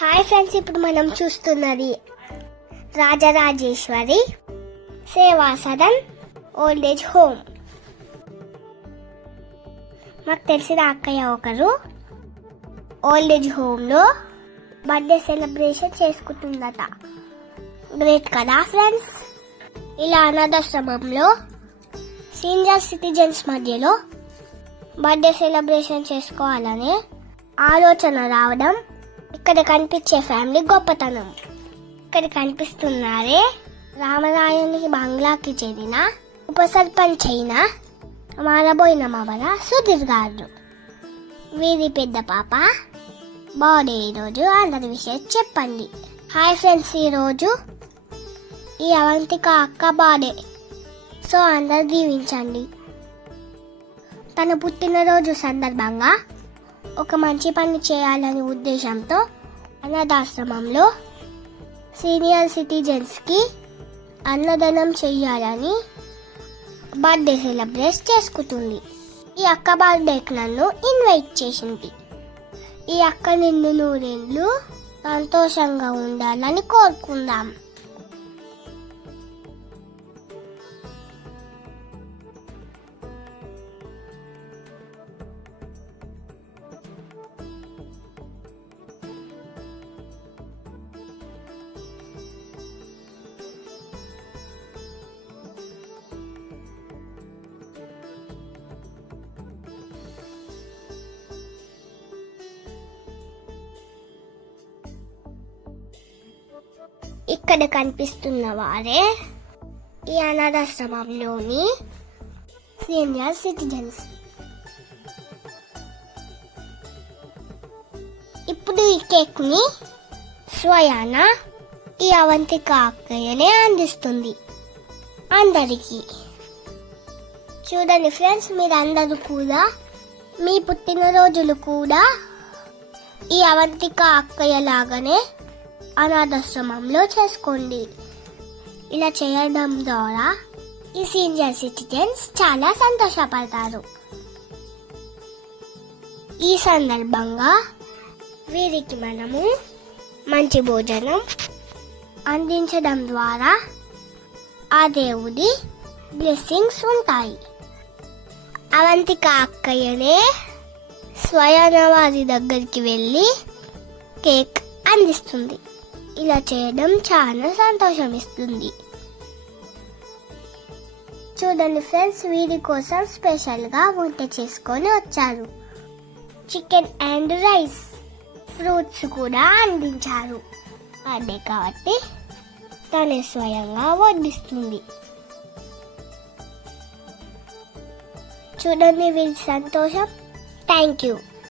Hi friends ఇప్పుడు మనం చూస్తున్నది రాజరాజేశ్వరి సేవా సదన్ ఓల్డ్ ఏజ్ హోమ్. మాకు తెలిసిన అక్కయ్య ఒకరు ఓల్డ్ ఏజ్ హోమ్లో బర్త్డే సెలబ్రేషన్ చేసుకుంటుందట. గ్రేట్ కదా ఫ్రెండ్స్? ఇలా అనాథాశ్రమంలో సీనియర్ సిటిజన్స్ మధ్యలో బర్త్డే సెలబ్రేషన్ చేసుకోవాలనే ఆలోచన రావడం ఇక్కడ కనిపించే ఫ్యామిలీ గొప్పతనం. ఇక్కడ కనిపిస్తున్నారే రామరాయనికి బంగ్లాకి చెందిన ఉప సర్పంచ్ అయిన మారబోయిన మవల సుధీర్ గారు. వీరి పెద్ద పాప బాడీ ఈరోజు అందరి విషయం చెప్పండి. హాయ్ ఫ్రెండ్స్ ఈరోజు ఈ అవంతిక అక్క బాడే సో అందరు దీవించండి. తన పుట్టినరోజు సందర్భంగా ఒక మంచి పని చేయాలనే ఉద్దేశంతో అనాథాశ్రమంలో సీనియర్ సిటిజన్స్కి అన్నదానం చెయ్యాలని బర్త్డే సెలబ్రేట్ చేసుకుంటుంది. ఈ అక్క బర్త్డేకి నన్ను ఇన్వైట్ చేసింది. ఈ అక్క నిన్ను నూరేళ్ళు సంతోషంగా ఉండాలని కోరుకుందాం. ఇక్కడ కనిపిస్తున్న వారే ఈ అనాథాశ్రమంలోని సీనియర్ సిటిజన్స్. ఇప్పుడు ఈ కేక్ని స్వయాన ఈ అవంతిక అక్కయ్యనే అందిస్తుంది. అందరికీ చూడండి ఫ్రెండ్స్ మీరందరూ కూడా మీ పుట్టినరోజులు కూడా ఈ అవంతిక అక్కయ్య లాగానే అనాథాశ్రమంలో చేసుకోండి ఇలా చేయడం ద్వారా ఈ సీనియర్ సిటిజన్స్ చాలా సంతోషపడతారు ఈ సందర్భంగా వీరికి మనము మంచి భోజనం అందించడం ద్వారా ఆ దేవుడి బ్లెస్సింగ్స్ ఉంటాయి అవంతిక అక్కయ్యనే స్వయాన వారి దగ్గరికి వెళ్ళి కేక్ అందిస్తుంది ఇలా చేయడం చాలా సంతోషం ఇస్తుంది చూడండి ఫ్రెండ్స్ వీరి కోసం స్పెషల్గా వంట చేసుకొని వచ్చారు. చికెన్ అండ్ రైస్ ఫ్రూట్స్ కూడా అందించారు. అదే కాబట్టి తనే స్వయంగా వడ్డిస్తుంది. చూడండి వీరి సంతోషం. Thank you.